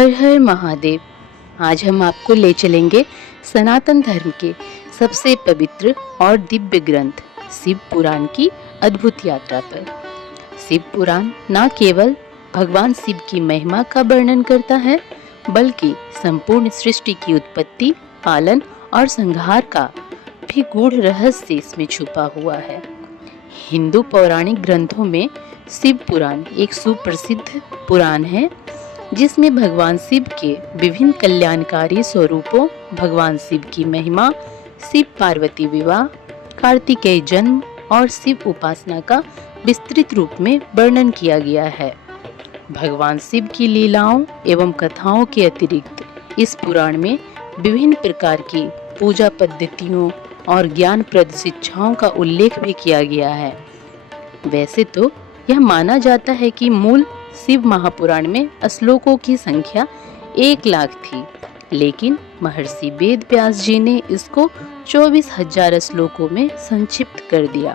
हर हर महादेव। आज हम आपको ले चलेंगे सनातन धर्म के सबसे पवित्र और दिव्य ग्रंथ शिव पुराण की अद्भुत यात्रा पर। शिव पुराण न केवल भगवान शिव की महिमा का वर्णन करता है, बल्कि संपूर्ण सृष्टि की उत्पत्ति, पालन और संहार का भी गूढ़ रहस्य इसमें छुपा हुआ है। हिंदू पौराणिक ग्रंथों में शिव पुराण एक सुप्रसिद्ध पुराण है, जिसमें भगवान शिव के विभिन्न कल्याणकारी स्वरूपों, भगवान शिव की महिमा, शिव पार्वती विवाह, कार्तिकेय जन्म और शिव उपासना का विस्तृत रूप में वर्णन किया गया है। भगवान शिव की लीलाओं एवं कथाओं के अतिरिक्त इस पुराण में विभिन्न प्रकार की पूजा पद्धतियों और ज्ञानप्रद शिक्षाओं का उल्लेख भी किया गया है। वैसे तो यह माना जाता है कि मूल शिव महापुराण में श्लोकों की संख्या 1,00,000 थी, लेकिन महर्षि वेद व्यास जी ने इसको 24,000 श्लोकों में संक्षिप्त कर दिया।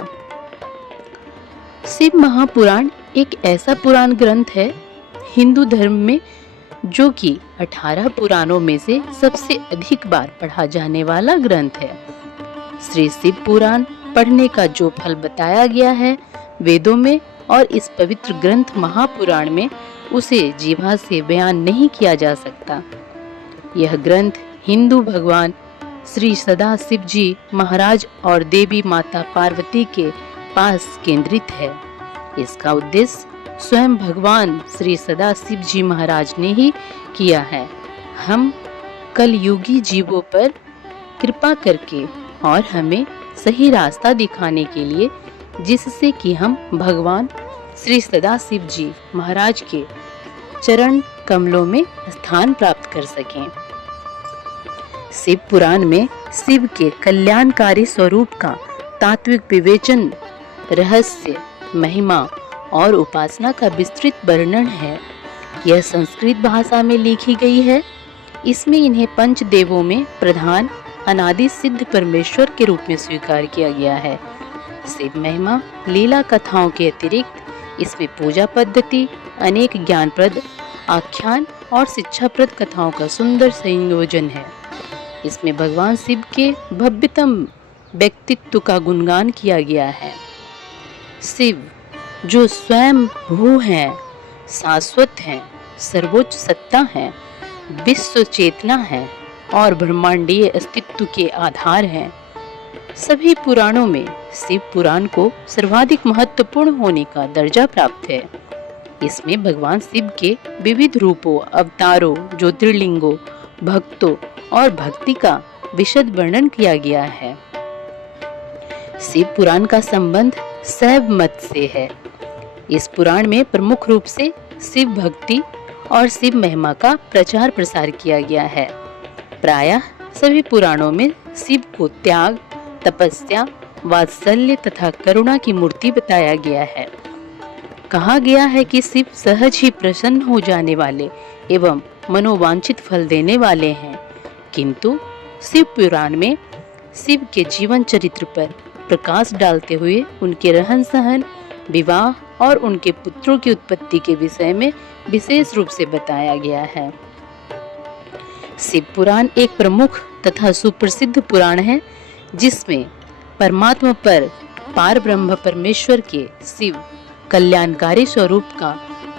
शिव महापुराण एक ऐसा पुराण ग्रंथ है हिंदू धर्म में जो कि 18 पुराणों में से सबसे अधिक बार पढ़ा जाने वाला ग्रंथ है। श्री शिव पुराण पढ़ने का जो फल बताया गया है वेदों में और इस पवित्र ग्रंथ महापुराण में, उसे जीवा से बयान नहीं किया जा सकता। यह ग्रंथ हिंदू भगवान श्री सदाशिव जी महाराज और देवी माता पार्वती के पास केंद्रित है। इसका उद्देश्य स्वयं भगवान श्री सदाशिव जी महाराज ने ही किया है। हम कलयुगी जीवों पर कृपा करके और हमें सही रास्ता दिखाने के लिए, जिससे कि हम भगवान श्री सदाशिव जी महाराज के चरण कमलों में स्थान प्राप्त कर सकें। शिव पुराण में शिव के कल्याणकारी स्वरूप का तात्विक विवेचन, रहस्य, महिमा और उपासना का विस्तृत वर्णन है। यह संस्कृत भाषा में लिखी गई है। इसमें इन्हें पंच देवों में प्रधान अनादि सिद्ध परमेश्वर के रूप में स्वीकार किया गया है। शिव महिमा, लीला कथाओं के अतिरिक्त इसमें पूजा पद्धति, अनेक ज्ञानप्रद आख्यान और शिक्षाप्रद कथाओं का सुंदर संयोजन है। इसमें भगवान शिव के भव्यतम व्यक्तित्व का गुणगान किया गया है। शिव जो स्वयं भू हैं, शाश्वत हैं, सर्वोच्च सत्ता हैं, विश्व चेतना है और ब्रह्मांडीय अस्तित्व के आधार हैं। सभी पुराणों में शिव पुराण को सर्वाधिक महत्वपूर्ण होने का दर्जा प्राप्त है। इसमें भगवान शिव के विविध रूपों, अवतारों, ज्योतिर्लिंगों, भक्तों और भक्ति का विशद वर्णन किया गया है। शिव पुराण का संबंध शैव मत से है। इस पुराण में प्रमुख रूप से शिव भक्ति और शिव महिमा का प्रचार प्रसार किया गया है। प्रायः सभी पुराणों में शिव को त्याग, तपस्या, वात्सल्य तथा करुणा की मूर्ति बताया गया है। कहा गया है कि शिव सहज ही प्रसन्न हो जाने वाले एवं मनोवांछित फल देने वाले हैं, किंतु शिव पुराण में शिव के जीवन चरित्र पर प्रकाश डालते हुए उनके रहन सहन, विवाह और उनके पुत्रों की उत्पत्ति के विषय में विशेष रूप से बताया गया है। शिव पुराण एक प्रमुख तथा सुप्रसिद्ध पुराण है, जिसमें परमात्मा पर पार ब्रह्म परमेश्वर के शिव कल्याणकारी स्वरूप का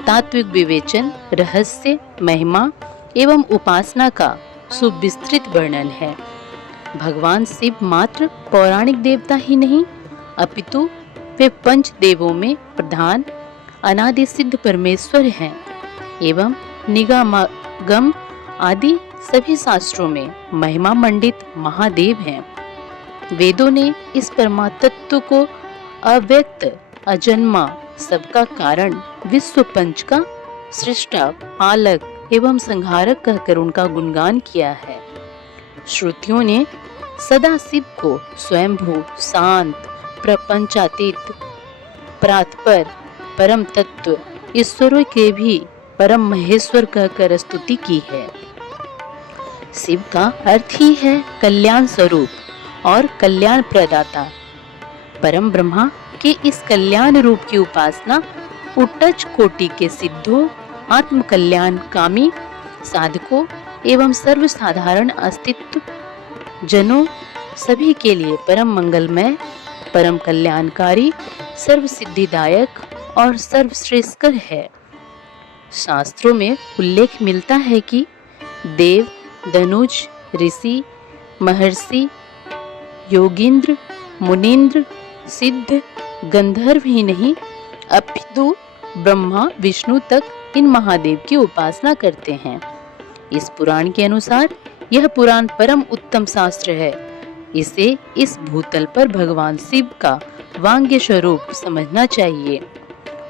तात्विक विवेचन, रहस्य, महिमा एवं उपासना का सुविस्तृत वर्णन है। भगवान शिव मात्र पौराणिक देवता ही नहीं, अपितु वे पंच देवों में प्रधान अनादि सिद्ध परमेश्वर हैं एवं निगमागम आदि सभी शास्त्रों में महिमा मंडित महादेव हैं। वेदों ने इस परमात्म को अव्यक्त, अजन्मा, सबका कारण, विश्व पंच का सृष्टा, पालक एवं संहारक कहकर उनका गुणगान किया है। श्रुतियों ने सदाशिव को स्वयंभू, शांत, प्रपंचातीत, परात्पर, परम तत्व, ईश्वरों के भी परम महेश्वर कहकर स्तुति की है। शिव का अर्थ ही है कल्याण स्वरूप और कल्याण प्रदाता। परम ब्रह्मा के इस कल्याण रूप की उपासना उट्टच कोटि के सिद्धों, आत्म कल्याण कामी साधकों एवं सर्वसाधारण अस्तित्व जनों सभी के लिए परम मंगलमय, परम कल्याणकारी, सर्व सिद्धिदायक और सर्वश्रेष्ठकर है। शास्त्रों में उल्लेख मिलता है कि देव, धनुज, ऋषि, महर्षि, योगींद्र, मुनींद्र, सिद्ध, गंधर्व ही नहीं अपितु ब्रह्मा विष्णु तक इन महादेव की उपासना करते हैं। इस पुराण के अनुसार यह पुराण परम उत्तम शास्त्र है। इसे इस भूतल पर भगवान शिव का वांग्य स्वरूप समझना चाहिए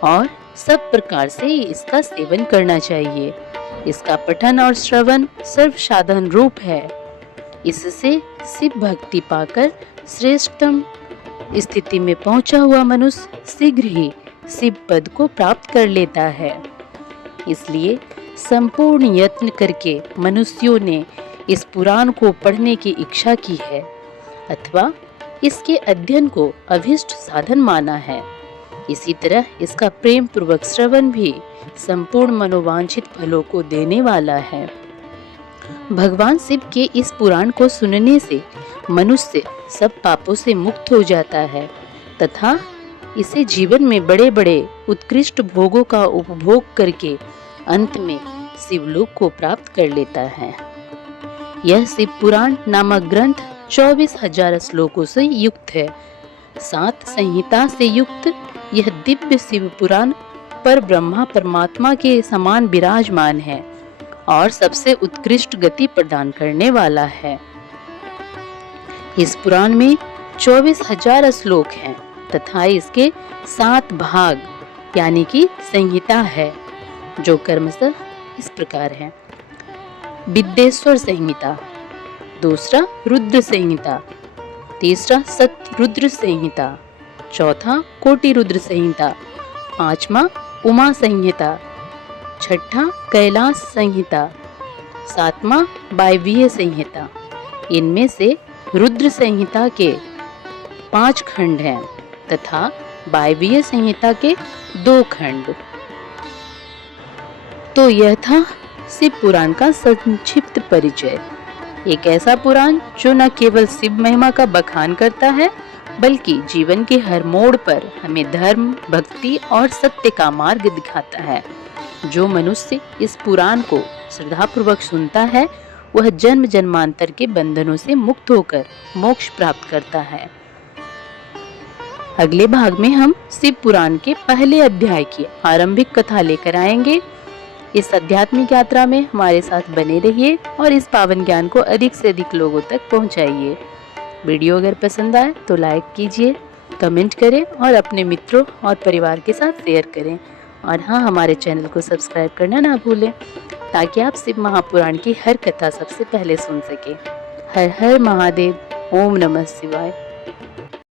और सब प्रकार से इसका सेवन करना चाहिए। इसका पठन और श्रवण सर्व साधन रूप है। इससे शिव भक्ति पाकर श्रेष्ठतम स्थिति में पहुंचा हुआ मनुष्य शीघ्र ही शिव पद को प्राप्त कर लेता है। इसलिए संपूर्ण यत्न करके मनुष्यों ने इस पुराण को पढ़ने की इच्छा की है अथवा इसके अध्ययन को अभिष्ट साधन माना है। इसी तरह इसका प्रेम पूर्वक श्रवण भी संपूर्ण मनोवांछित फलों को देने वाला है। भगवान शिव के इस पुराण को सुनने से मनुष्य सब पापों से मुक्त हो जाता है तथा इसे जीवन में बड़े बड़े उत्कृष्ट भोगों का उपभोग करके अंत में शिवलोक को प्राप्त कर लेता है। यह शिव पुराण नामक ग्रंथ 24,000 श्लोकों से युक्त है। 7 संहिता से युक्त यह दिव्य शिव पुराण पर ब्रह्मा परमात्मा के समान विराजमान है और सबसे उत्कृष्ट गति प्रदान करने वाला है। इस पुराण में 24,000 श्लोक हैं तथा इसके 7 भाग यानी कि संहिता है, जो क्रमशः इस प्रकार है। विद्येश्वर संहिता, दूसरा रुद्र संहिता, तीसरा सत्य रुद्र संहिता, चौथा कोटि रुद्र संहिता, पांचवा उमा संहिता, छठा कैलाश संहिता, सातवां वायवीय संहिता। इनमें से रुद्र संहिता के 5 खंड हैं तथा वायवीय संहिता के 2 खंड। तो यह था शिव पुराण का संक्षिप्त परिचय। एक ऐसा पुराण जो न केवल शिव महिमा का बखान करता है बल्कि जीवन के हर मोड़ पर हमें धर्म, भक्ति और सत्य का मार्ग दिखाता है। जो मनुष्य इस पुराण को श्रद्धापूर्वक सुनता है वह जन्म जन्मांतर के बंधनों से मुक्त होकर मोक्ष प्राप्त करता है। अगले भाग में हम शिव पुराण के पहले अध्याय की आरंभिक कथा लेकर आएंगे। इस आध्यात्मिक यात्रा में हमारे साथ बने रहिए और इस पावन ज्ञान को अधिक से अधिक लोगों तक पहुंचाइए। वीडियो अगर पसंद आए तो लाइक कीजिए, कमेंट करें और अपने मित्रों और परिवार के साथ शेयर करें। और हाँ, हमारे चैनल को सब्सक्राइब करना ना भूलें ताकि आप शिव महापुराण की हर कथा सबसे पहले सुन सकें। हर हर महादेव। ओम नमः शिवाय।